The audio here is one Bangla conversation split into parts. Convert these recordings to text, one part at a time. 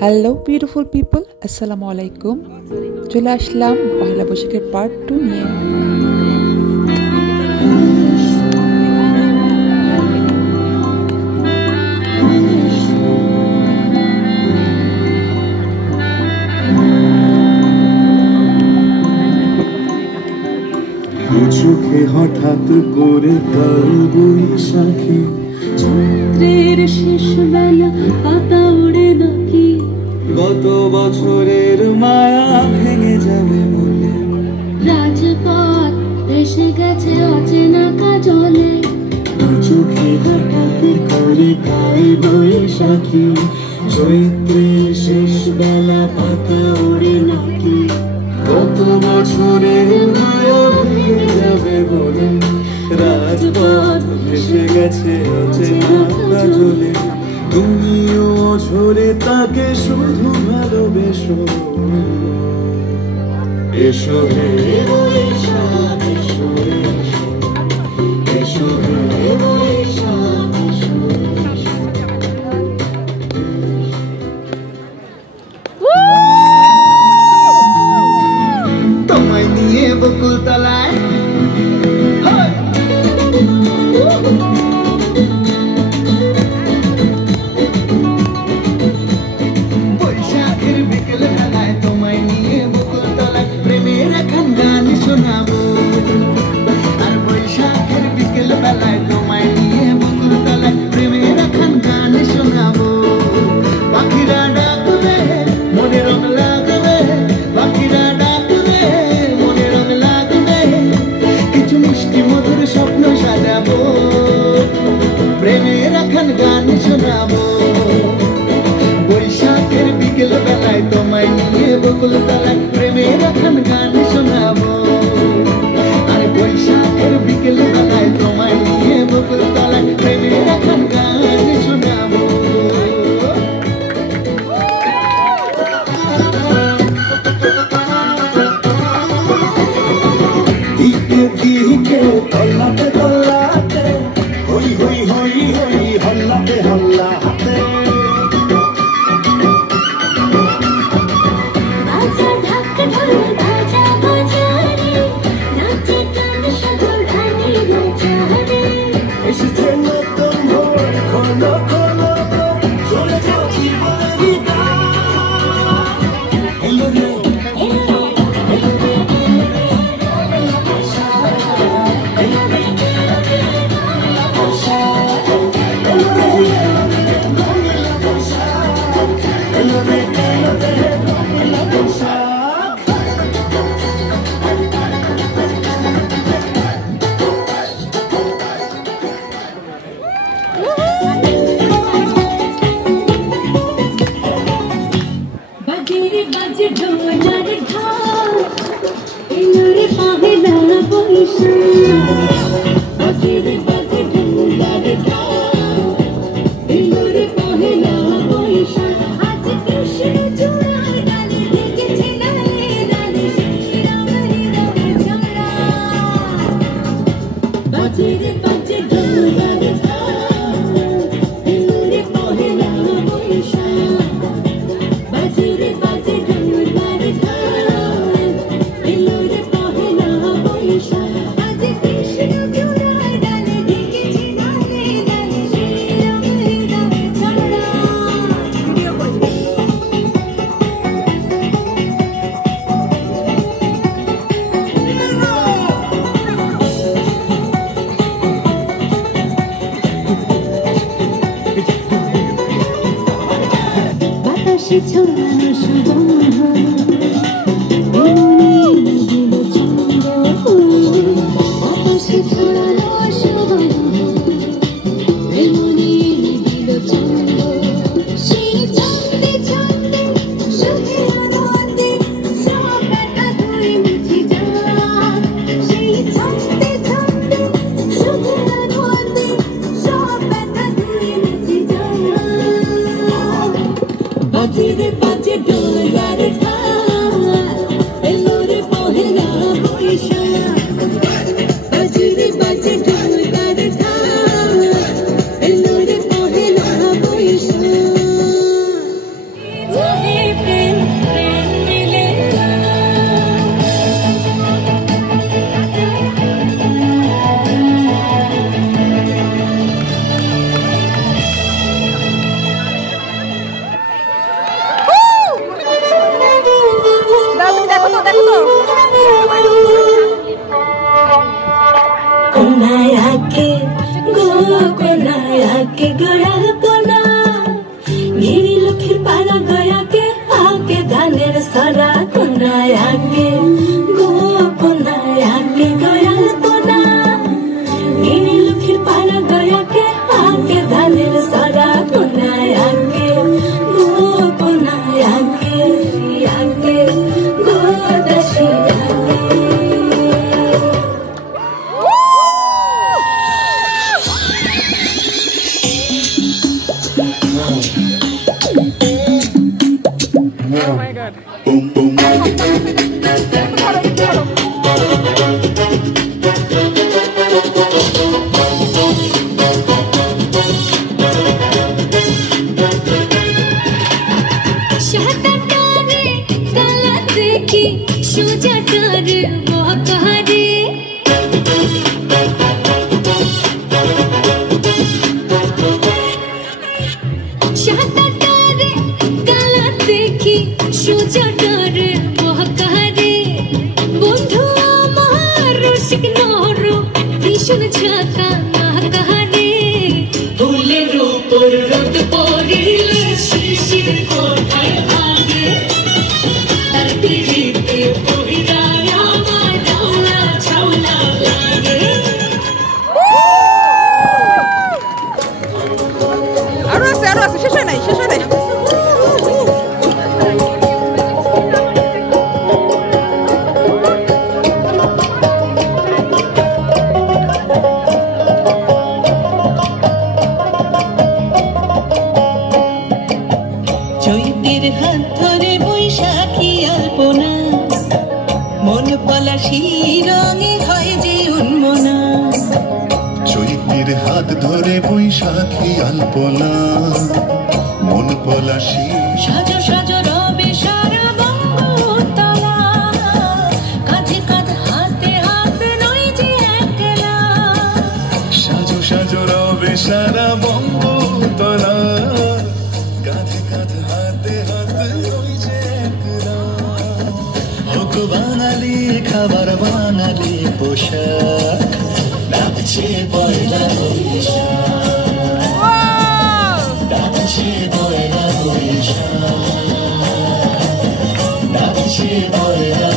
হ্যালো বিউটিফুল পিপল, আসসালামু আলাইকুম। চলে আসলাম পহেলা বৈশাখের পার্ট 2 নিয়ে। চোখে হঠাৎ করে কাল বৈশাখী, চৈত্রের শেষ বেলা পাতা ওড়ে নাকি, গত বছরের মায়া ভেঙে যাবে বলে রাজপথ ভেসে গেছে অচেনা কাজলে। চোখে হঠাৎ করে কাল বৈশাখী, চৈত্রের শেষ বেলা পাতা ওড়ে নাকি, গত বছরের মায়া ভেঙে যাবে বলে রাজপথ ভেসে গেছে অচেনা কাজলে। তুমিও ঝরে তাকে শুধু ভালোবেসো, এসো হে বৈশাখ, এসো এসো হে বৈশাখ, তোমায় নিয়ে বকুল তলায় বৈশাখের বিকেল বেলায়, তোমায় নিয়ে বকুল তলায় প্রেমের এখন গান শোনাবো। আর বৈশাখের বিকেল বেলায় তোমায় নিয়ে বকুল তলায় প্রেমের এখন গান শোনাবো। পাখিরা ডাকবে মনে রং লাগবে, পাখিরা ডাকবে মনে রং লাগবে, কিছু মিষ্টি মধুর স্বপ্ন সাজাবো, প্রেমের এখন গান শোনাবো। বৈশাখের বিকেল বেলায় তোমায় নিয়ে বকুল তলায় প্রেমের এখন গান শোনাবো। আর বৈশাখের বিকেল বেলায় তোমায় নিয়ে বকুল তলায় প্রেমের এখন গান শোনাবো। দিকে দিকে তল্লাতে তল্লাতে, হই হই হই হই হল্লাতে হল্লাতে, বাজা ঢাক ঢোল বাজা বাজারে, নাচে গান সাধু রানী বাজারে। এসেছে নতুন ভোর, খোলো খোলো চলে যাও জীবনীটা। এলো রে বাজে বাজে ঢোলার ঢাক, এলো রে পহেলা বৈশাখ। বাজে বাজে ঢোলার ঢাক, এলো রে পহেলা বৈশাখ। আজ কৃষ্ণ চূড়ায় ডালে দেখেছে ডালে ডালে শ্রীরামের রঙ ঝরা। বাজে বাজে ঢোলার ঢাক, এলো রে পহেলা বৈশাখ। বাজে বাজে ঢোলার ঢাক, এলো রে পহেলা বৈশাখ। আজ কৃষ্ণ চূড়ায় ডালে দেখেছি ডালে ডালে শ্রীরামের রঙ ঝরা। বাতাসে ছড়ানো সুগন্ধ, এমনি দিল ছন্দ। বাতাসে ছড়ানো সুগন্ধ, এমনি দিল ছন্দ। সেই ছন্দে ছন্দে সুখের আনন্দে সব ব্যথা ধুয়ে মুছে যাক। সেই ছন্দে ছন্দে সুখের আনন্দে সব ব্যথা ধুয়ে মুছে যাক। বাজে রে বাজে ঢোলার ঢাক, এলো রে পহেলা বৈশাখ। বাজে রে বাজে ঢোলার ঢাক, এলো রে পহেলা বৈশাখ। पारा गया के आके धानेर सरा कुनाय आके गो कुनाय आके गया तो ना नीनी लुखिर पारा गया के आके धानेर सरा कुनाय आके गो कुनाय आके आके गो दशी आके Oh my God. Boom, boom. शहतारे गलत की शुजाकर वो कहरे शहतारे गलत की शुजाकर वो कहरे बंधु আমার রসিক নহরো ভীষণ ঝাঁকা না কাহারে ফুলের উপর রোদ পড়িলে শিশির কোথায় ভাগে তার পিড়িতে পড়িরায় আমার ডাউলা ছাউলা লাগে আরো আছে শেষ হয় নাই চৈতের হাত ধরে বৈশাখী আলপনা মন পলাশি রঙে হয় যে উন্মনা চৈতের হাত ধরে বৈশাখী আলপনা মন পলাশি সাজো সাজো রবে সারা বঙ্গতলা কাঁধে কাঁধ হাতে হাতে নই যে একলা সাজো সাজো রবে সারা বঙ্গতলা কাঁধে কাঁধে হাতে হাতে ওই যে একলা হোক বাঙালি খাবার বাঙালি পোশাক ডাকছে পয়লা বৈশাখ ডাকছে পয়লা বৈশাখ ডাকছে পয়লা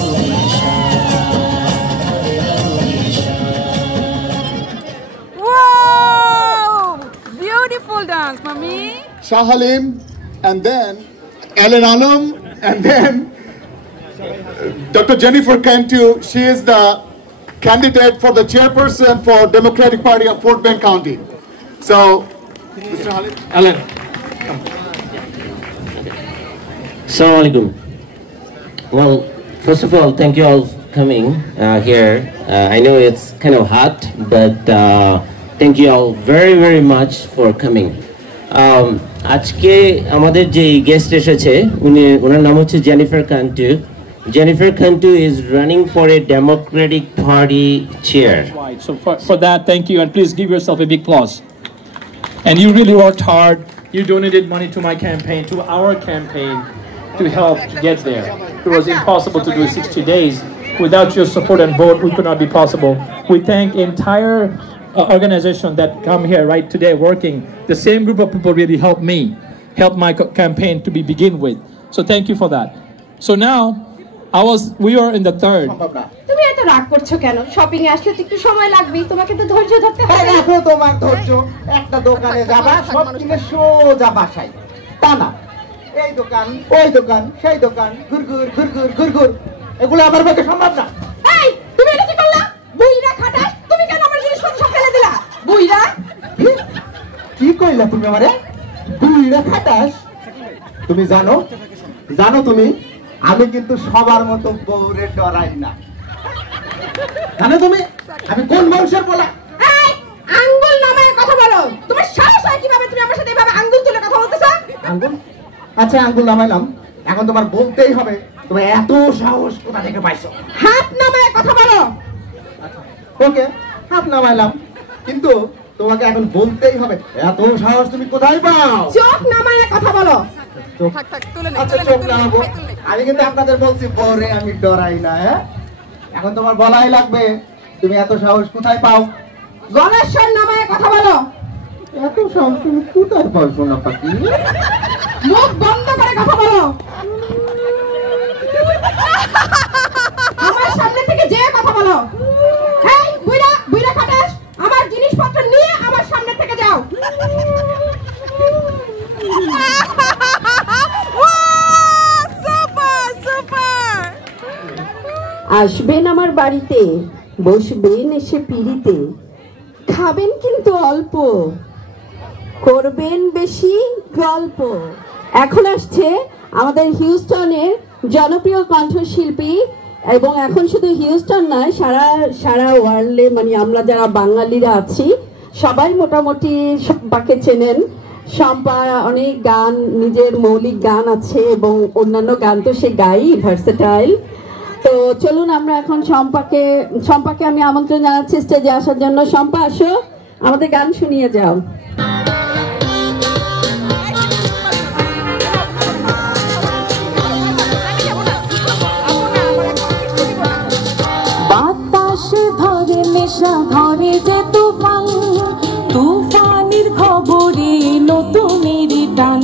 Wow! Beautiful dance, mommy. Shah Halim, and then Ellen Alam, and then Dr. Jennifer Cantu. She is the candidate for the chairperson for Democratic Party of Fort Bend County. So, Mr. Halim, Ellen. Assalamu alaikum. Well, first of all, thank you all for coming here. I know it's kind of hot, but thank you all very, very much for coming. আজকে আমাদের যে গেস্ট এসেছে ওনার নাম হচ্ছে Jennifer কান্টু. Jennifer Cantu is running for a Democratic Party chair. Right. So for that, thank you, and please give yourself a big applause. And you really worked hard. You donated money to my campaign, to our campaign, to help get there. It was impossible to do 60 days. Without your support and vote, we could not be possible. We thank entire organization that come here right today working. The same group of people really helped me, helped my campaign to be begin with. So thank you for that. So now, we are in the third. তুমি এত রাগ করছো কেন? শপিং এ আসলে তো একটু সময় লাগবেই, তোমাকে তো ধৈর্য ধরতে হবে। রাখো তোমার ধৈর্য। একটা দোকানে যাবা, সব কিনে সোজা বাসায়। তা না, এই দোকান, ওই দোকান, সেই দোকান, ঘুরঘুর ঘুরঘুর ঘুরঘুর, এগুলো আমার পক্ষে সম্ভব না। এই, তুমি এটা কি করলা? বুইড়া খাটাস, তুমি কেন আমার জিনিসপত্র সব ফেলে দিলা? বুইড়া? কি কইলা তুমি আমারে? বুইড়া খাটাস? তুমি জানো তুমি আমি কিন্তু সবার মতো বউরে ডরাই না। জানো তুমি আমি কোন বংশের বলা? এই, আঙ্গুল নামায় কথা বলো। তোমার সাহস হয় কিভাবে তুমি আমার সাথে এভাবে আঙ্গুল তুলে কথা বলতেছো? আঙ্গুল? আচ্ছা আঙ্গুল নামাইলাম, এখন তোমার বলতেই হবে তুমি এত সাহস কোথা থেকে পাইছো? হাত নামায় কথা বলো। ওকে, হাত নামাইলাম, কিন্তু তোমাকে এখন বলতেই হবে এত সাহস তুমি কোথায় পাও? চোখ নামায় কথা বলো। আচ্ছা চোখ নামাবো। আমি কিন্তু আপনাদের বলছি বউরে আমি ডরাই না। হ্যাঁ, এখন তোমার বলাই লাগবে তুমি এত সাহস কোথায় পাও? গলার স্বর নামায় কথা বলো। এত সাহস তুমি কোথায় পাও সোনা পাখি? মুখ বন্ধ করে আমার সামনে থেকে যে কথা বলো। এই বুইড়া বুইড়া খাটাস, আমার জিনিসপত্র নিয়ে আমার সামনে থেকে যাও। আসবেন আমার বাড়িতে, বসবেন এসে পিড়িতে, খাবেন কিন্তু অল্প, করবেন বেশি গল্প। এখন আসছে আমাদের হিউস্টনের জনপ্রিয় কণ্ঠশিল্পী, এবং এখন শুধু হিউস্টন নয়, সারা ওয়ার্ল্ডে, মানে আমরা যারা বাঙালিরা আছি সবাই মোটামুটি শম্পাকে চেনেন। শম্পা অনেক গান, নিজের মৌলিক গান আছে এবং অন্যান্য গান তো সে গাই, ভার্সেটাইল। তো চলুন আমরা এখন শম্পাকে আমি আমন্ত্রণ জানাচ্ছি স্টেজে আসার জন্য। শম্পা, আসো, আমাদের গান শুনিয়ে যাও। বাতাসে ধরে নেশা ধরে যে তুফান, তুফানের খবরে নতুনের টান।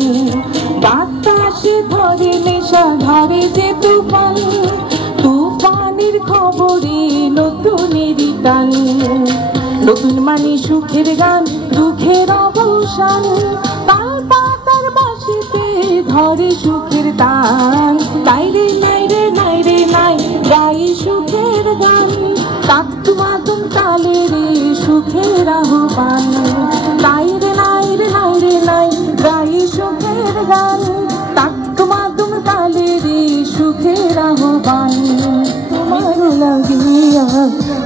বাতাসে ধরে নেশা ধরে যে তুফান, তুফানের খবরে নতুনের টান। নতুন মানে সুখের গান, দুঃখের অবসান, তাল পাতার বাঁশিতে ধরে সুখের টান। নাই রে নাই রে নাই রে নাই, গাই সুখের গান, তাত্তু মাদুম তালে রে সুখের আহ্বান। নাই রে নাই রে নাই রে নাই, গাই সুখের গান, তাত্তু মাদুম তালে রে সুখের আহ্বান। তোমার লাগিয়া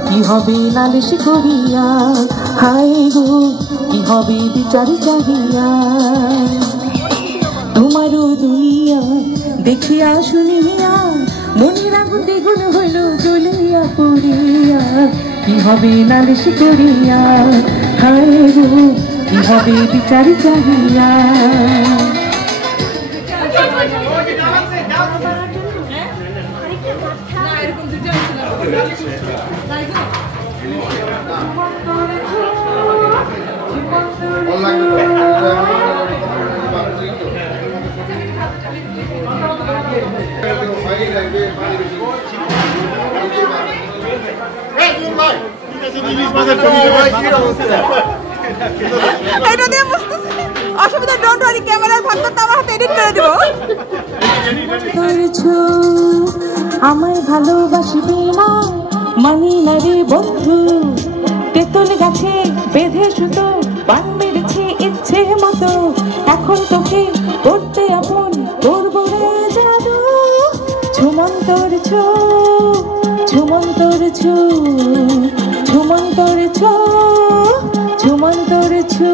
কি হবে নালিশ করিয়া, হাই গো কি হবে বিচার চাহিয়া। তোমারও দুনিয়া দেখিয়া শুনিয়া, মনের আগুন দ্বিগুণ হইল জ্বলিয়া পড়িয়া। কি হবে নালিশ করিয়া, হাই গো কি হবে বিচার চাহিয়া। অসুবিধা, ডোন্ট ওয়ারি, ক্যামেরার ভাগ তো আমার হাতে এডিট করে দেবো। আমায় ভালোবাসবি না, মানি না রে বন্ধু। তেঁতুল গাছে বেঁধে সুতো, পান মেরেছি ইচ্ছে মতো। এখন তোকে করতে আপন, করবো রে জাদু। ঝুমন্তর ছো, ঝুমন্তর ছো, ঝুমন্তর ছো, ঝুমন্তর ছো।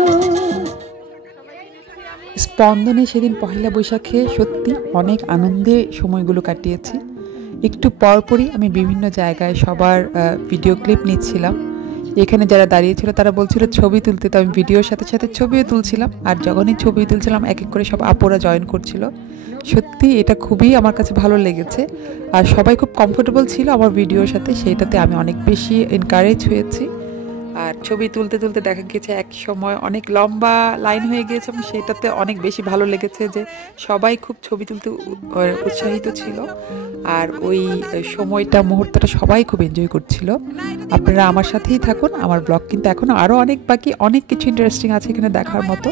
স্পন্দনে সেদিন পহেলা বৈশাখে সত্যি অনেক আনন্দে সময়গুলো কাটিয়েছি। একটু পরপরই আমি বিভিন্ন জায়গায় সবার ভিডিও ক্লিপ নিচ্ছিলাম। এখানে যারা দাঁড়িয়েছিল তারা বলছিল ছবি তুলতে, তো আমি ভিডিওর সাথে সাথে ছবিও তুলছিলাম। আর যখনই ছবি তুলছিলাম এক এক করে সব আপুরা জয়েন করছিল। সত্যি এটা খুবই আমার কাছে ভালো লেগেছে, আর সবাই খুব কমফোর্টেবল ছিল আমার ভিডিওর সাথে, সেইটাতে আমি অনেক বেশি এনকারেজ হয়েছি। আর ছবি তুলতে তুলতে দেখা গেছে এক সময় অনেক লম্বা লাইন হয়ে গিয়েছে, এবং সেটাতে অনেক বেশি ভালো লেগেছে যে সবাই খুব ছবি তুলতে উৎসাহিত ছিল। আর ওই সময়টা, মুহূর্তটা সবাই খুব এনজয় করছিল। আপনারা আমার সাথেই থাকুন, আমার ব্লগ কিন্তু এখনো আরও অনেক বাকি, অনেক কিছু ইন্টারেস্টিং আছে এখানে দেখার মতো।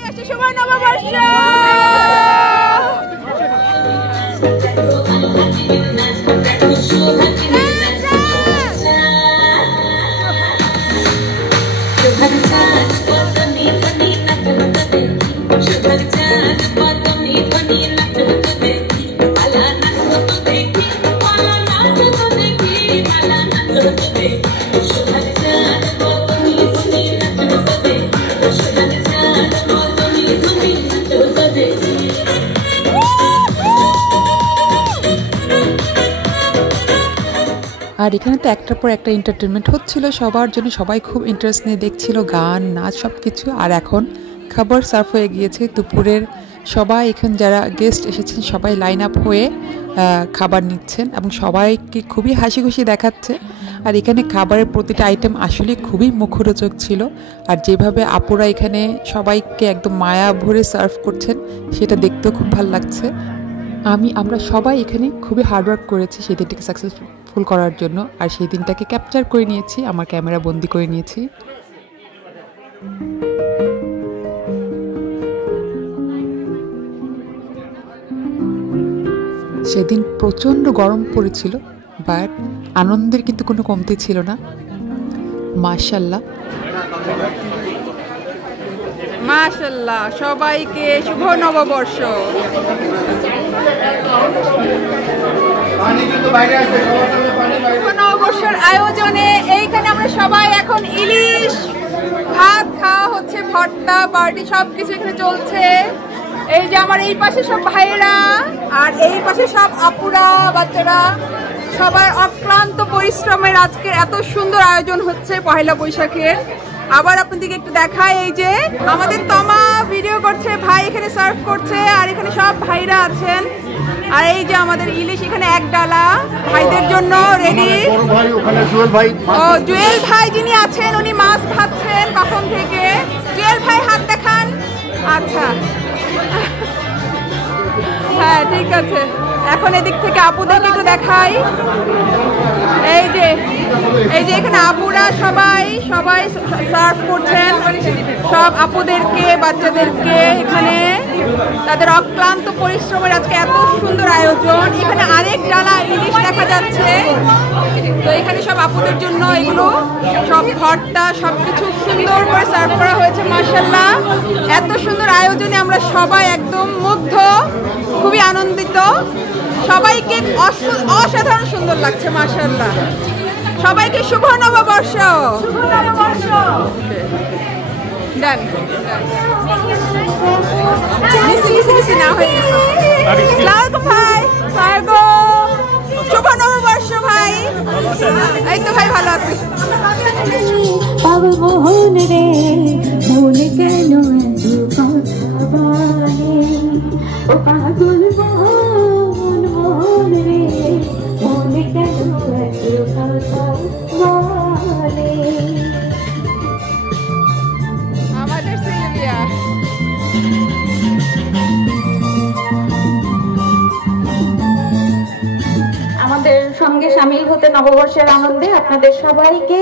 আর এখানে তো একটার পর একটা এন্টারটেনমেন্ট হচ্ছিল সবার জন্য, সবাই খুব ইন্টারেস্ট নিয়ে দেখছিল, গান নাচ সব কিছু। আর এখন খাবার সার্ভ হয়ে গিয়েছে দুপুরের। সবাই এখানে যারা গেস্ট এসেছেন সবাই লাইন আপ হয়ে খাবার নিচ্ছেন, এবং সবাইকে খুবই হাসি খুশি দেখাচ্ছে। আর এখানে খাবারের প্রতিটা আইটেম আসলে খুবই মুখরোচক ছিল। আর যেভাবে আপুরা এখানে সবাইকে একদম মায়া ভরে সার্ভ করছেন সেটা দেখতেও খুব ভালো লাগছে। আমরা সবাই এখানে খুবই হার্ডওয়ার্ক করেছি সেই দিনটাকে সাকসেসফুল করার জন্য, আর সেই দিনটাকে ক্যাপচার করে নিয়েছি, আমার ক্যামেরা বন্দি করে নিয়েছি। সেদিন প্রচণ্ড গরম পড়েছিল, বাট আনন্দের কিন্তু কোনো কমতি ছিল না। মাশাআল্লাহ মাশাআল্লাহ, সবাইকে শুভ নববর্ষ। শুভ নববর্ষের আয়োজনে এইখানে আমরা সবাই এখন ইলিশ ভাত খাওয়া হচ্ছে, ভর্তা পার্টি সবকিছু এখানে চলছে। এই যে আমার এই পাশে সব ভাইয়েরা আর এই পাশে সব আপুরা বাচ্চারা, সবাই অক্লান্ত পরিশ্রমের আজকে এত সুন্দর আয়োজন হচ্ছে পহেলা বৈশাখের। আবার আপনাদেরকে একটু দেখায়, এই যে আমাদের তমা ভিডিও করছে, ভাই এখানে সার্ভ করছে, আর এখানে সব ভাইরা আছেন। আর এই যে আমাদের ইলিশ এখানে এক ডালা ভাইদের জন্য রেডি। ও জুয়েল ভাই যিনি আছেন উনি মাছ ভাজছেন কখন থেকে। জুয়েল ভাই হাত দেখান। আচ্ছা হ্যাঁ ঠিক আছে, এখন এদিক থেকে আপুদেরকে একটু দেখাই। এই যে এখানে আপুরা সবাই সার্ভ করছেন সব আপুদেরকে, বাচ্চাদেরকে। এখানে তাদের অক্লান্ত পরিশ্রমের আজকে এত সুন্দর আয়োজন। এখানে আরেক ডালা ইলিশ দেখা যাচ্ছে, তো এখানে সব আপুদের জন্য এগুলো সব ভর্তা সবকিছু সুন্দর করে সার্ভ করা হয়েছে। মাশাআল্লাহ, এত সুন্দর আয়োজনে আমরা সবাই একদম মুগ্ধ, খুবই আনন্দিত। সবাইকে অসাধারণ সুন্দর লাগছে। মাশাআল্লাহ, সবাইকে শুভ নববর্ষ। ডান না হয়ে গেছে। ভাই শুভ নববর্ষ ভাই। এই তো ভাই ভালো আছি। মোহন রে মনে কেন কথা বলে, ও পাগল মোহন মোহন রে মনে কেন কথা বলে। আমাদের সিলভিয়া আমাদের সঙ্গে শামিল হতে নববর্ষের আনন্দে আপনাদের সবাইকে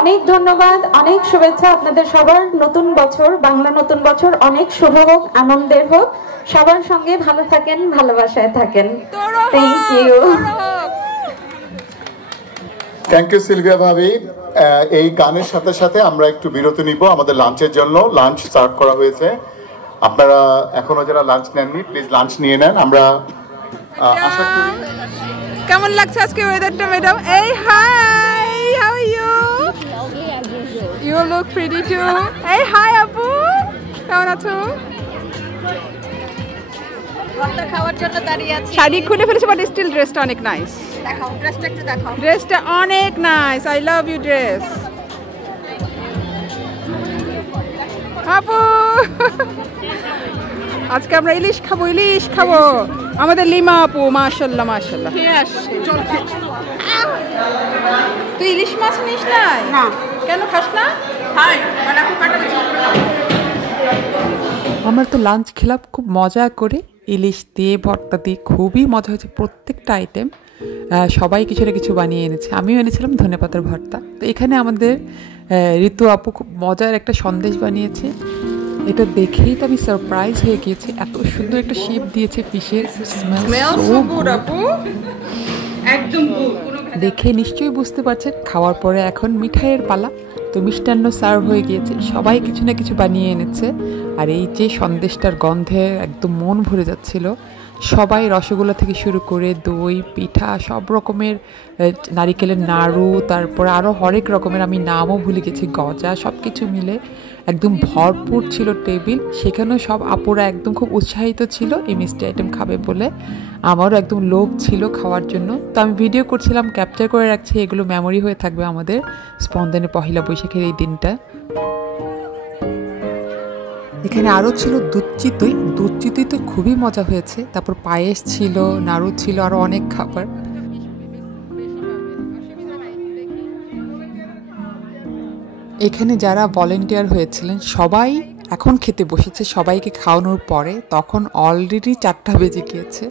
অনেক ধন্যবাদ, অনেক শুভেচ্ছা। আপনাদের সবার নতুন বছর, বাংলা নতুন বছর অনেক শুভ হোক, আনন্দের হোক। সবার সঙ্গে ভালো থাকেন, ভালোবাসায় থাকেন। Thank you. Thank you Sylvia ভাবি। এই গানের সাথে সাথে আমরা একটু বিরতি নিব আমাদের লাঞ্চের জন্য। লাঞ্চ সার্ভ করা হয়েছে, আপনারা এখনো যারা লাঞ্চ নেননি প্লিজ লাঞ্চ নিয়ে নেন। আমরা আশা করি কেমন লাগছে আজকে ওয়েদারটা ম্যাডাম? এই hi, how are you? You look pretty too. এই হাই আপু, কেমন আছো? ভর্তা খাওয়ার জন্য দাঁড়িয়ে আছি। শাড়ি খুলে ফেলেছি বাট স্টিল ড্রেসটা অনেক নাইস। দেখাও ড্রেসটা, একটু দেখাও। ড্রেসটা অনেক nice, I love you dress. আপু আজকে আমরা ইলিশ খাবো, আমাদের লিমা আপু। মাশাআল্লাহ মাশাআল্লাহ। তুই ইলিশ মাছ নিস নাই? না। কেন খাস না? আমরা তো লাঞ্চ খেলাম খুব মজা করে, ইলিশ দিয়ে ভর্তা দিয়ে খুবই মজা হয়েছে। প্রত্যেকটা আইটেম সবাই কিছু না কিছু বানিয়ে এনেছে। আমিও এনেছিলাম ধনেপাতার ভর্তা। তো এখানে আমাদের ঋতু আপু খুব মজার একটা সন্দেশ বানিয়েছে। এটা দেখেই তো আমি সারপ্রাইজ হয়ে গিয়েছি, এত সুন্দর একটা শেপ দিয়েছে ফিশের। দেখে নিশ্চয়ই বুঝতে পারছেন খাওয়ার পরে এখন মিঠাইয়ের পালা। তো মিষ্টান্ন সার্ভ হয়ে গিয়েছে, সবাই কিছু না কিছু বানিয়ে এনেছে। আর এই যে সন্দেশটার গন্ধে একদম মন ভরে যাচ্ছিল। সবাই রসগোল্লা থেকে শুরু করে দই, পিঠা, সব রকমের, নারিকেলের নাড়ু, তারপরে আরও হরেক রকমের, আমি নামও ভুলে গেছি, গজা, সব কিছু মিলে একদম ভরপুর ছিল টেবিল। সেখানেও সব আপুরা একদম খুব উৎসাহিত ছিল এই মিষ্টি আইটেম খাবে বলে। আমারও একদম লোভ ছিল খাওয়ার জন্য। তো আমি ভিডিও করছিলাম, ক্যাপচার করে রাখছি, এগুলো মেমোরি হয়ে থাকবে আমাদের স্পন্দনে পহেলা বৈশাখের এই দিনটা। এখানে আরও ছিল দুধ চিতই তো খুবই মজা হয়েছে। তারপর পায়েস ছিল, নাড়ু ছিল, আরও অনেক খাবার। এখানে যারা ভলেন্টিয়ার হয়েছিলেন সবাই এখন খেতে বসেছে সবাইকে খাওয়ানোর পরে। তখন অলরেডি 4টা বেজে গিয়েছে,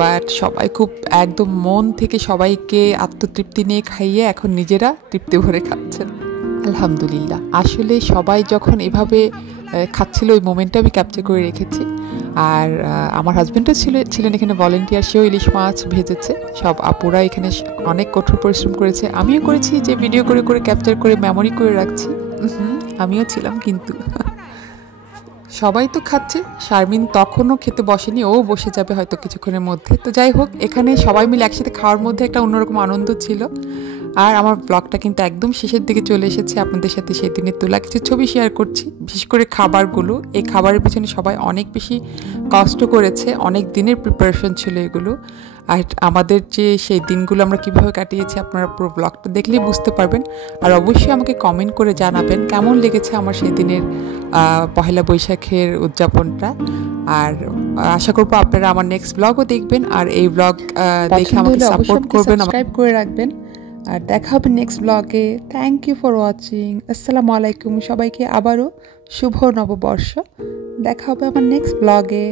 বাট সবাই খুব একদম মন থেকে সবাইকে আত্মতৃপ্তি নিয়ে খাইয়ে এখন নিজেরা তৃপ্তি ভরে খাচ্ছেন। আলহামদুলিল্লাহ। আসলে সবাই যখন এভাবে খাচ্ছিল ওই মোমেন্টটা আমি ক্যাপচার করে রেখেছি। আর আমার হাজব্যান্ডও ছিলেন এখানে ভলেন্টিয়ার, সেও ইলিশ মাছ ভেজেছে। সব আপুরা এখানে অনেক কঠোর পরিশ্রম করেছে, আমিও করেছি যে ভিডিও করে করে ক্যাপচার করে মেমোরি করে রাখছি। আমিও ছিলাম, কিন্তু সবাই তো খাচ্ছে। শারমিন তখনও খেতে বসেনি, ও বসে যাবে হয়তো কিছুক্ষণের মধ্যে। তো যাই হোক, এখানে সবাই মিলে একসাথে খাওয়ার মধ্যে একটা অন্যরকম আনন্দ ছিল। আর আমার ব্লগটা কিন্তু একদম শেষের দিকে চলে এসেছে। আপনাদের সাথে সেই দিনের তোলা কিছু ছবি শেয়ার করছি, বিশেষ করে খাবারগুলো। এই খাবারের পিছনে সবাই অনেক বেশি কষ্ট করেছে, অনেক দিনের প্রিপারেশন ছিল এগুলো। আর আমাদের যে সেই দিনগুলো আমরা কীভাবে কাটিয়েছি আপনারা পুরো ব্লগটা দেখলেই বুঝতে পারবেন। আর অবশ্যই আমাকে কমেন্ট করে জানাবেন কেমন লেগেছে আমার সেই দিনের পহেলা বৈশাখের উদযাপনটা। আর আশা করবো আপনারা আমার নেক্সট ব্লগও দেখবেন, আর এই ব্লগ দেখে আমাকে সাপোর্ট করবেন, সাবস্ক্রাইব করে রাখবেন। আর দেখা হবে নেক্সট ব্লগে। Thank you for watching. আসসালামু আলাইকুম সবাইকে, আবারও শুভ নববর্ষ। দেখা হবে আমার নেক্সট ব্লগে।